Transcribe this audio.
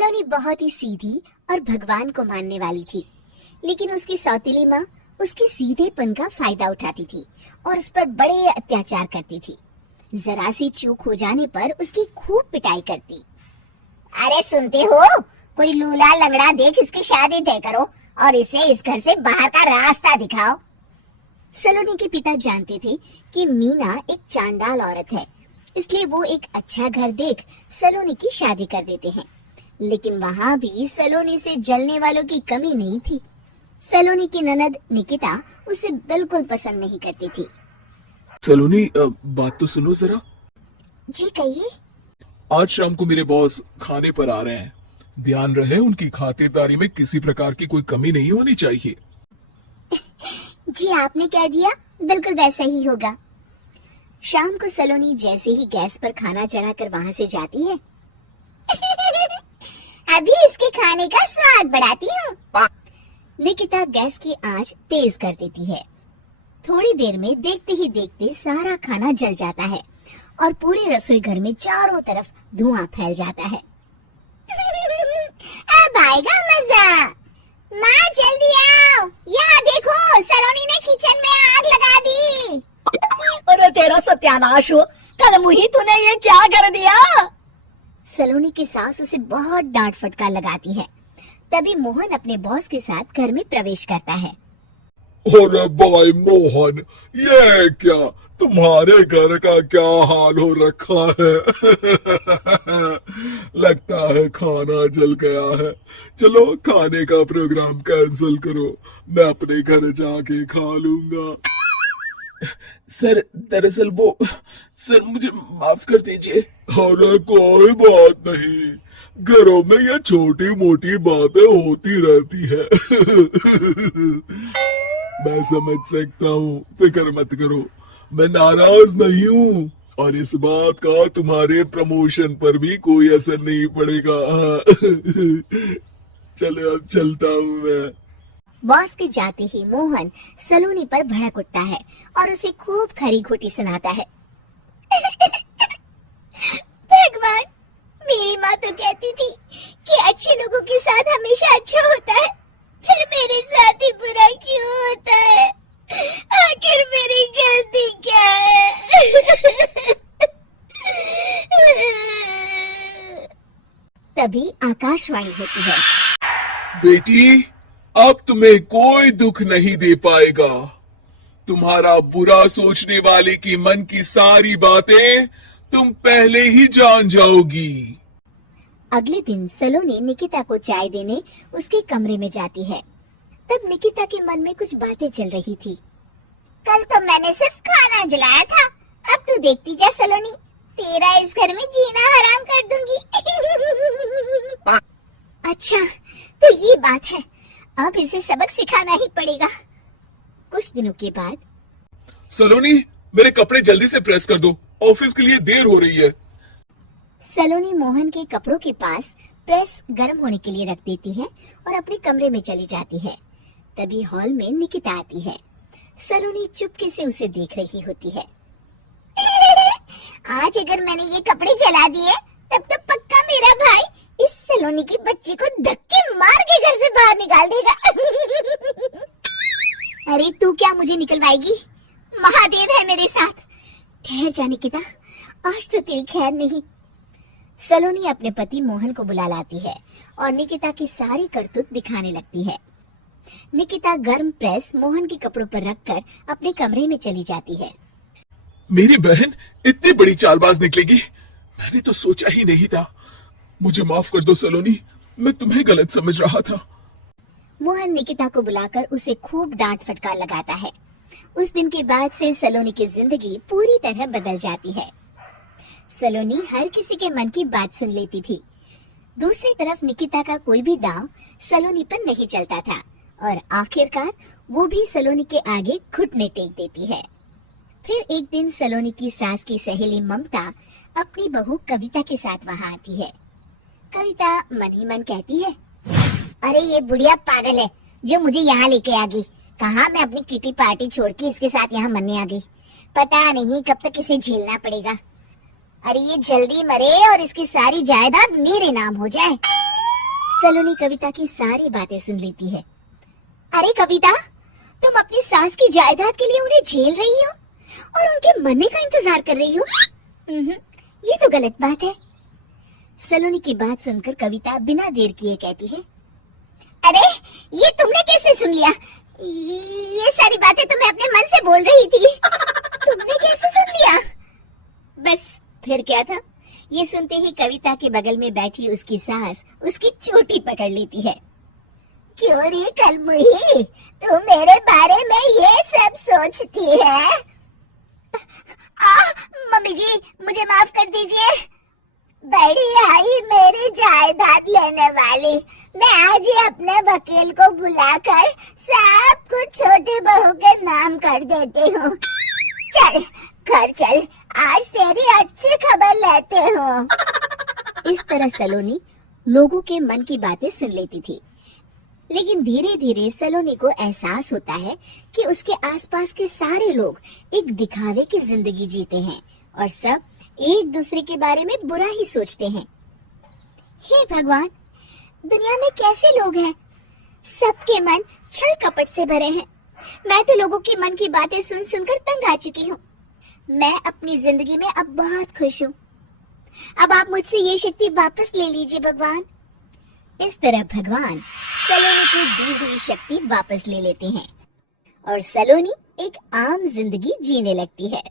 सलोनी बहुत ही सीधी और भगवान को मानने वाली थी, लेकिन उसकी सौतेली माँ उसके सीधेपन का फायदा उठाती थी और उस पर बड़े अत्याचार करती थी। जरा सी चूक हो जाने पर उसकी खूब पिटाई करती। अरे सुनते हो, कोई लूला लंगड़ा देख इसकी शादी तय करो और इसे इस घर से बाहर का रास्ता दिखाओ। सलोनी के पिता जानते थे कि मीना एक चांडाल औरत है, इसलिए वो एक अच्छा घर देख सलोनी की शादी कर देते हैं। लेकिन वहाँ भी सलोनी से जलने वालों की कमी नहीं थी। सलोनी की ननद निकिता उसे बिल्कुल पसंद नहीं करती थी। सलोनी, बात तो सुनो जरा। जी कहिए। आज शाम को मेरे बॉस खाने पर आ रहे हैं। ध्यान रहे उनकी खातिरदारी में किसी प्रकार की कोई कमी नहीं होनी चाहिए। जी आपने कह दिया, बिल्कुल वैसा ही होगा। शाम को सलोनी जैसे ही गैस पर खाना चढ़ाकर वहाँ से जाती है अभी इसके खाने का स्वाद बढ़ाती हूँ। निकिता गैस की आंच तेज कर देती है। थोड़ी देर में देखते ही देखते सारा खाना जल जाता है और पूरे रसोई घर में चारों तरफ धुआं फैल जाता है। अब आएगा मजा। माँ जल्दी आओ, यहाँ देखो सलोनी ने किचन में आग लगा दी। अरे तेरा सत्यानाश हो, कल मुही तूने ये क्या कर दिया? सलोनी की सास उसे बहुत डांट फटकार लगाती है। तभी मोहन अपने बॉस के साथ घर में प्रवेश करता है। अरे भाई मोहन, ये क्या तुम्हारे घर का क्या हाल हो रखा है? लगता है खाना जल गया है। चलो खाने का प्रोग्राम कैंसिल करो, मैं अपने घर जाके खा लूंगा। सर दरअसल सर मुझे माफ कर दीजिए। अरे कोई बात नहीं, घरों में ये छोटी मोटी बातें होती रहती है। मैं समझ सकता हूँ, फिक्र मत करो, मैं नाराज नहीं हूँ और इस बात का तुम्हारे प्रमोशन पर भी कोई असर नहीं पड़ेगा। चलो अब चलता हूँ मैं। बॉस के जाते ही मोहन सलोनी पर भड़क उठता है और उसे खूब खरी खोटी सुनाता है। भगवान, मेरी माँ तो कहती थी कि अच्छे लोगों के साथ हमेशा अच्छा होता है, फिर मेरे साथ ही बुरा क्यों होता है? आखिर मेरी गलती क्या है? तभी आकाशवाणी होती है। बेटी, अब तुम्हें कोई दुख नहीं दे पाएगा। तुम्हारा बुरा सोचने वाले की मन की सारी बातें तुम पहले ही जान जाओगी। अगले दिन सलोनी निकिता को चाय देने उसके कमरे में जाती है। तब निकिता के मन में कुछ बातें चल रही थी। कल तो मैंने सिर्फ खाना जलाया था, अब तू देखती जा सलोनी, तेरा इस घर में जीना हराम कर दूंगी। अच्छा, तो ये बात है, अब इसे सबक सिखाना ही पड़ेगा। कुछ दिनों के बाद। सलोनी, मेरे कपड़े जल्दी से प्रेस कर दो, ऑफिस के लिए देर हो रही है। सलोनी मोहन के कपड़ों के पास प्रेस गर्म होने के लिए रख देती है और अपने कमरे में चली जाती है। तभी हॉल में निकिता आती है। सलोनी चुपके से उसे देख रही होती है। आज अगर मैंने ये कपड़े जला दिए तब तो पक्का मेरा भाई इस सलोनी की बच्ची को धक्के मार के घर से बाहर निकाल देगा। अरे तू क्या मुझे निकलवाएगी? महादेव है मेरे साथ। ठहर जा निकिता, आज तो तेरी खैर नहीं। सलोनी अपने पति मोहन को बुला लाती है और निकिता की सारी करतूत दिखाने लगती है। निकिता गर्म प्रेस मोहन के कपड़ों पर रखकर अपने कमरे में चली जाती है। मेरी बहन इतनी बड़ी चालबाज निकलेगी, मैंने तो सोचा ही नहीं था। मुझे माफ कर दो सलोनी, मैं तुम्हें गलत समझ रहा था। मोहन निकिता को बुलाकर उसे खूब डांट फटकार लगाता है। उस दिन के बाद से सलोनी की जिंदगी पूरी तरह बदल जाती है। सलोनी हर किसी के मन की बात सुन लेती थी। दूसरी तरफ निकिता का कोई भी दांव सलोनी पर नहीं चलता था और आखिरकार वो भी सलोनी के आगे घुटने टेक देती है। फिर एक दिन सलोनी की सास की सहेली ममता अपनी बहू कविता के साथ वहाँ आती है। कविता मन ही मन कहती है, अरे ये बुढ़िया पागल है जो मुझे यहाँ लेके आ गई। कहाँ मैं अपनी किटी पार्टी छोड़ के इसके साथ यहाँ मरने आ गई। पता नहीं कब तक इसे झेलना पड़ेगा। अरे ये जल्दी मरे और इसकी सारी जायदाद मेरे नाम हो जाए। सलोनी कविता की सारी बातें सुन लेती है। अरे कविता, तुम अपनी सास की जायदाद के लिए उन्हें झेल रही हो और उनके मरने का इंतजार कर रही हो। ये तो गलत बात है। सलोनी की बात सुनकर कविता बिना देर किए कहती है, अरे ये तुमने कैसे सुन लिया? ये सारी बातें तो मैं अपने मन से बोल रही थी। तुमने कैसे सुन लिया? बस फिर क्या था। ये सुनते ही कविता के बगल में बैठी उसकी सास उसकी चोटी पकड़ लेती है। क्यों रे कलमुही, तू मेरे बारे में ये सब सोचती है? मम्मी जी, मुझे माफ कर दीजिए। बड़ी आई मेरी जायदाद लेने वाली। मैं आज ही अपने वकील को बुलाकर सब कुछ छोटी बहू के नाम कर देती हूँ। चल घर चल, आज तेरी अच्छी खबर लेते हो। इस तरह सलोनी लोगों के मन की बातें सुन लेती थी, लेकिन धीरे धीरे सलोनी को एहसास होता है कि उसके आसपास के सारे लोग एक दिखावे की जिंदगी जीते हैं और सब एक दूसरे के बारे में बुरा ही सोचते हैं। हे भगवान, दुनिया में कैसे लोग हैं? सबके मन छल कपट से भरे हैं। मैं तो लोगों के मन की बातें सुन सुनकर तंग आ चुकी हूँ। मैं अपनी जिंदगी में अब बहुत खुश हूँ। अब आप मुझसे ये शक्ति वापस ले लीजिए भगवान। इस तरह भगवान सलोनी को दी हुई शक्ति वापस ले लेते हैं और सलोनी एक आम जिंदगी जीने लगती है।